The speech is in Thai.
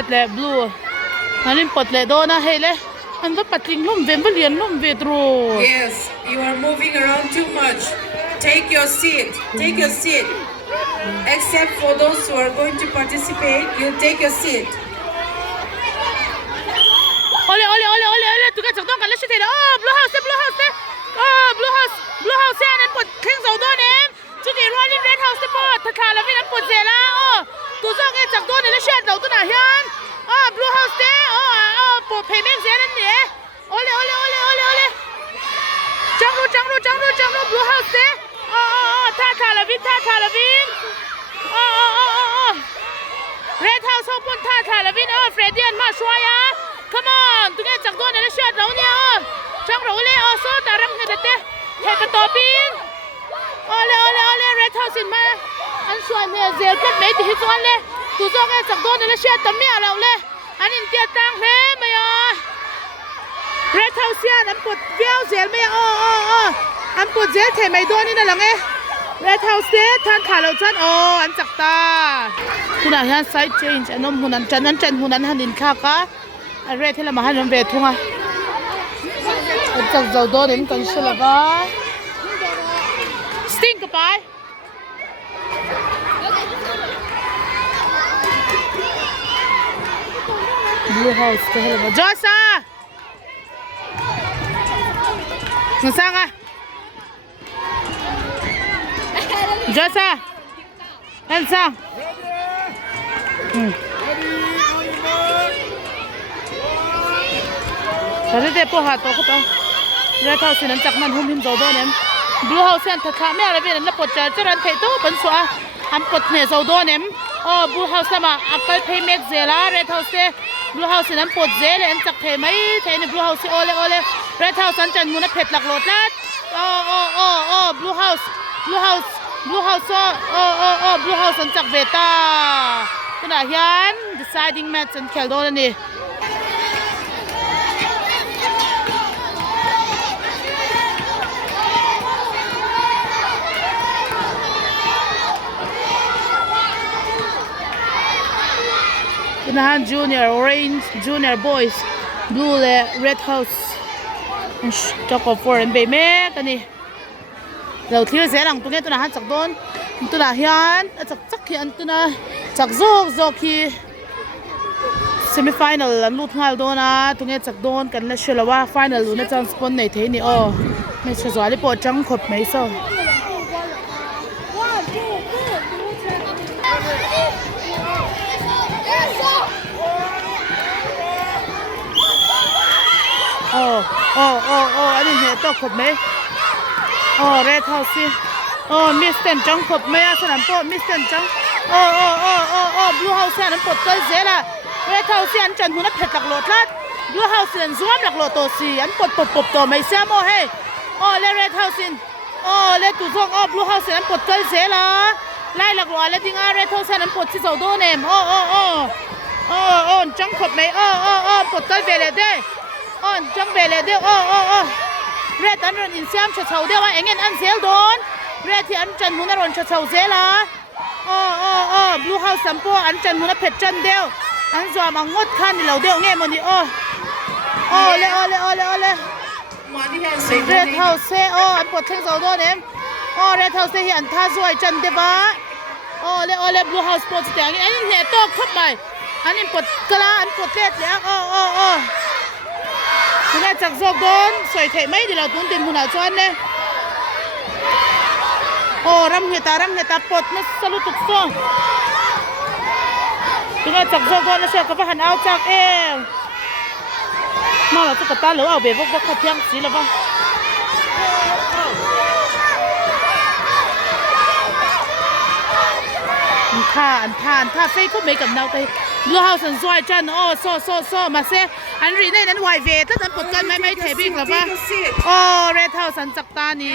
red และ blue อันนี้ปดและโดนะเฮเลยอันว่าปัดลิงลุ่มเวมเลียนลุ่มเวตรู Yes, you are moving around too much. Take your seat. Take your seat. Except for those who are going to participate, you take your seat. โอเลตุกจักต้องกันแล้วใช่ไหมblue house blue house blue house นั้นปดเคร่งเสาโดนเองจุดนี้ร้อนนี่ red house ปดถ้าขาแล้วพี่นั้นปดเสียแล้วตัวจ้องกันจักโดนแล้วเชื่อเราตัวไหนยันblue house เด้ปดเพย์เมกเสียนั่นเนี่ยโอเลจังรู blue house เด้ท่าขาแล้ววินred house ปดท่าขาแล้ววินเฟรดดี้มาช่วยCome on ตุกจักโดนแล้วเชื่อเราเนี่ยจังเราเลยโซ่ตารังเนี่ยเด้เฮกตัวปินโอเล red house สิมาอันส่วนเนี่ยเซลก็ไม่ติดส่วนเลยตัวจ้องกันจักโดนแล้วเชื่อตั้มเนี่ยเราเลยอันนี้เตี้ยตังเฮ้ไม่red house เนี่ยอันปวดเบี้ยวเซลไม่อันปวดเซลเทไม่โดนนี่นั่นหรอไง red house เด้ท่านขาเราจันอันจักตาคุณอาจารย์ side change อันนั้นหุ่นนั้นจันหุ่นนั้นหันดินข้ากะอันเรที่เรามาให้เราเบรทุ่งอันจักเจ้าโดนเห็นกันใช่หรือเปล่า stink กับไปblue house ก็ให้เราจอดซะเงินสั่งจอดซะเงินสั่งแต่เด็กพวกหาตัวเขาต้องเรื่องเท่าสิ่งนั้นจากนั้นหุ่มหิมโจโดเนี่ยบลูเฮาส์เนี่ยถ้าไม่อะไรเป็นนั่นปวดจะรันเทตัวเป็นสัวอันปวดเนี่ยโจโดเนี่ยบลูเฮาส์มาอัปเปิลเพย์เมกเซล่าเรดเฮาส์บลูเฮาส์นั้นปวดเซเลยอันจากเทไม่เทนี่บลูเฮาส์โอเลเรดเฮาส์อันจันมุนเพชรหลักโหลดลัดบลูเฮาส์บลูเฮาส์บลูเฮาส์อันจากเวต้าตัวไหนยัน deciding match อันแข่งโดนนี่นะjunior orange junior boys blue และ red house จอกฟอร์นเบย์แม่กันนี่เราที่เสียหลังตัวนี้ตัวนั้นจักโดนตัวนั้นยันจักยันตัวนั้นจักโซกี semi final ลุ้นหาโดนนะตัวนี้จักโดนกันแล้วเชื่อว่า final ลุ้นจะสปอนในเทนี่ไม่ใช่สวาริปอจังขบไม่โซ่อันนี้เหตุตกขบไหมเรดเฮาส์มิสเตนจังขบไหมสนามโป๊มิสเตนจังบลูเฮาส์นั้นปวดใจเสียละเรดเฮาส์อันจันหัวนัดเพชรหลักโหลดลัดบลูเฮาส์อันzoomหลักโหลดตัวสีอันปวดตัวไม่เสียโมเฮเลเรดเฮาส์เลตุจงบลูเฮาส์นั้นปวดใจเสียละไล่หลักโหลดแล้วทิ้งเรดเฮาส์นั้นปวดที่เสาโดนเอ็มจังขบไหมปวดใจเวลเด้จังเบลเดียวเรดอันรันอินเซียมชัดเฉาเดียวว่าเอ็งเงินอันเซลโดนเรดที่อันจันหุนรอนชัดเฉาเซล่ะบลูเฮาส์สัมโปอันจันหุนเพชรจันเดียวอันจอมังงดขันเหล่าเดียวเงี้ยมันนี่เลเรดเฮาส์อันปวดเท่งเสาโดนเอ็มเรดเฮาส์ที่อันท่าสวยจันเดียวเลบลูเฮาส์ปวดแต่อันนี้เนี่ยโตขึ้นไปอันนี้ปวดกระอันปวดเล็ดแล้วคุณอาจักโซกโดนสวยเทไม่ดีเราตุ้นเต็มหุ่นอาจวนเนี่ยรำเหตาปดนัสลุตุกโซคุณอาจักโซกโดนนะเชื่อกับว่าหันเอาจากเอวมาเราจะกระตาหรือเอาเบ็ดพวกขัดเทียงสีหรือเปล่าท่าเฟ้ก็ไม่กับเนาไปบลูเฮาส์สวยจันโซมาเซอันรีในนั้นไหวเวทถ้าฉันปวดกันไม่เทบิ้งหรอปะเรดเฮาส์จักตานี่